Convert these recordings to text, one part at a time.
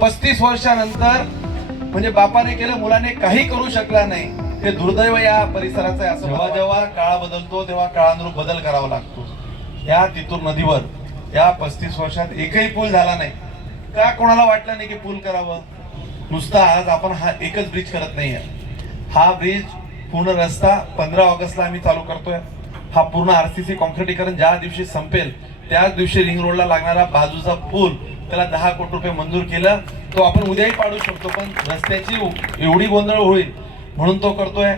पस्तीस वर्षानंतर म्हणजे बापाने केलं मुलाने काही करू शकला नाही. हे दुर्दैव या परिसराचं आहे. असं जेव्हा जेव्हा काळ बदलतो तेव्हा काळानुरूप बदल करावा लागतो. या तितूर नदीवर या पस्तीस वर्षात एकही पूल झाला नाही. का कोणाला वाटलं नाही की पूल करावं? नुसता आज आपण हा एकच ब्रिज करत नाहीये. हा ब्रिज पूर्ण रस्ता पंधरा ऑगस्टला आम्ही चालू करतोय. हा पूर्ण आरसीसी कॉन्क्रिटीकरण ज्या दिवशी संपेल त्याच दिवशी रिंग रोडला लागणारा बाजूचा पूल त्याला दहा कोटी रुपये मंजूर केलं तो आपण उद्याही पाडू शकतो पण रस्त्याची एवढी गोंधळ होईल म्हणून तो करतोय.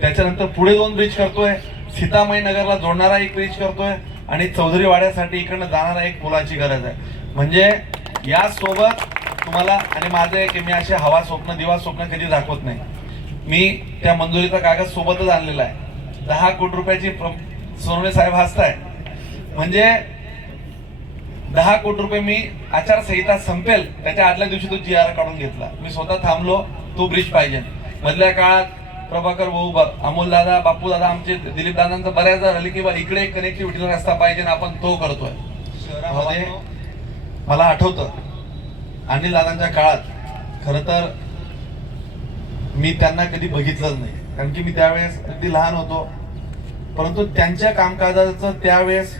त्याच्यानंतर पुढे दोन ब्रिज करतोय. सीतामई नगरला जोडणारा एक ब्रिज करतोय आणि चौधरी वाड्यासाठी इकडनं जाणारा एक पुलाची गरज आहे. म्हणजे यासोबत तुम्हाला आणि माझं आहे की मी असे हवा स्वप्न दिवा स्वप्न कधी दाखवत नाही. मी त्या मंजुरीचा कागद सोबतच आणलेला आहे. दहा कोटी रुपयाची प्र- सोनवणे साहेब हसताय म्हणजे दहा कोटी रुपये मी आचारसंहिता संपेल त्याच्या आदल्या दिवशी तो जी आर काढून घेतला. मी स्वतः थांबलो तो ब्रिज पाहिजे. मधल्या काळात प्रभाकर भाऊ अमोल दादा बापू दादा आमचे दिलीप दादांचं बऱ्याचदा झाले की बा इकडे एक कनेक्टिव्हिटीचा रस्ता पाहिजे आपण तो करतोय. शहरामध्ये मला आठवतं अनिल दादांच्या काळात खर तर मी त्यांना कधी बघितलंच नाही. कारण की मी त्यावेळेस अगदी लहान होतो. परंतु त्यांच्या कामकाजाचं त्यावेळेस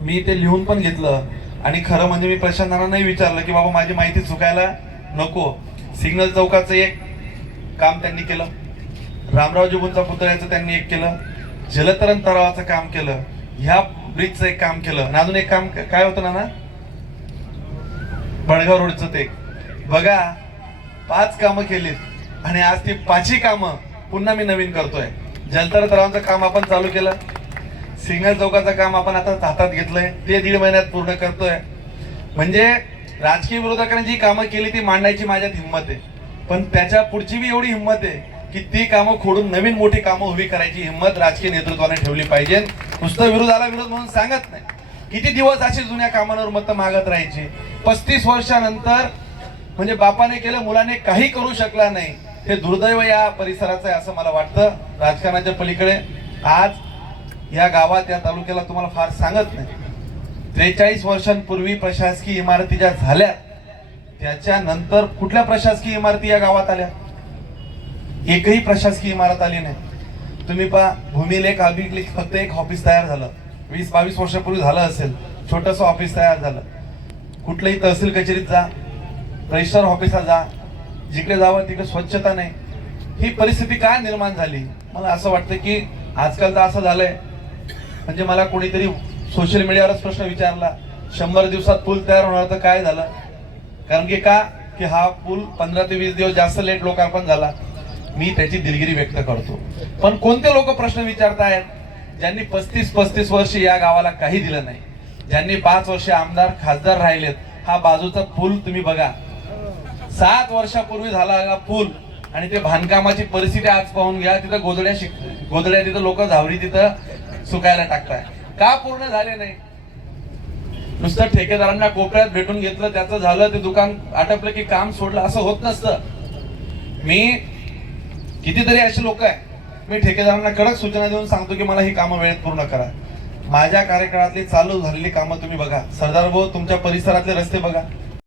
मी ते लिहून पण घेतलं. आणि खरं म्हणजे मी प्रशांतांना नाही विचारलं की बाबा माझी माहिती चुकायला नको. सिग्नल चौकाचं एक काम त्यांनी केलं. रामराव जुबूंचा पुतळ्याचं त्यांनी एक केलं. जलतरण तलावाचं काम केलं. ह्या ब्रिजचं एक काम केलं. आणि अजून एक काम काय होतं ना ना बडगाव रोडचं ते. बघा पाच कामं केलीत. आणि आज ती पाचही कामं पुन्हा मी नवीन करतोय. जलतर तरावांचं काम आपण चालू केलं. सिग्नल चौकाचं काम आपण आता हातात घेतलंय. ते दीड महिन्यात पूर्ण करतोय. म्हणजे राजकीय विरोधकांनी जी कामं केली ती मांडायची माझ्यात हिंमत आहे. पण त्याच्या पुढची बी एवढी हिंमत आहे की ती कामं खोडून नवीन मोठी कामं उभी करायची हिंमत राजकीय नेतृत्वाने ठेवली पाहिजे. नुसतं विरोधाला विरोध म्हणून सांगत नाही. किती दिवस अशी जुन्या कामांवर मतं मागत राहायची? पस्तीस वर्षानंतर म्हणजे बापाने केलं मुलाने काही करू शकला नाही. हे दुर्दैव या परिसराचं आहे असं मला वाटतं. राजकारणाच्या पलीकडे आज या गावात या तालुक्याला तुम्हाला फार सांगत नाही. त्रेचाळीस वर्षांपूर्वी प्रशासकीय इमारती ज्या झाल्या त्याच्यानंतर कुठल्या प्रशासकीय इमारती या गावात आल्या? एकही प्रशासकीय इमारत आली नाही. तुम्ही पहा भूमिलेख अभिलेख फक्त एक ऑफिस तयार झालं. वीस बावीस वर्षापूर्वी झालं असेल छोटंसं ऑफिस तयार झालं. कुठल्याही तहसील कचेरीत जा रजिस्टर ऑफिसला जा जिकडे जावं तिकडे स्वच्छता नाही. ही परिस्थिती काय निर्माण झाली? मला असं वाटतं की आजकाल तर असं झालंय म्हणजे मला कोणीतरी सोशल मीडियावरच प्रश्न विचारला शंभर दिवसात पूल तयार होणार तर काय झालं? कारण की का? की हा पूल पंधरा ते वीस दिवस जास्त लेट लोकार्पण झाला. मी त्याची दिलगिरी व्यक्त करतो. पण कोणते लोक प्रश्न विचारतायत? ज्यांनी पस्तीस पस्तीस वर्ष या गावाला काही दिलं नाही. ज्यांनी पाच वर्ष आमदार खासदार राहिलेत हा बाजूचा पूल तुम्ही बघा. सात वर्षापूर्वी झाला पूल आणि ते बांधकामाची परिस्थिती आज पाहून घ्या तिथं गोदड्या शिक गोदड्या तिथं लोक झावरी तिथं सुकायला टाकताय. का पूर्ण झाले नाही? नुसतं ठेकेदारांना कोपऱ्यात भेटून घेतलं त्याचं झालं ते दुकान आटपलं की काम सोडलं असं होत नसतं. मी कितीतरी असे लोक आहे. मी ठेकेदारांना कडक सूचना देऊन सांगतो की मला ही कामं वेळेत पूर्ण करा. माझ्या कार्यकाळातली चालू झालेली कामं तुम्ही बघा. सरदार भाऊ तुमच्या परिसरातले रस्ते बघा.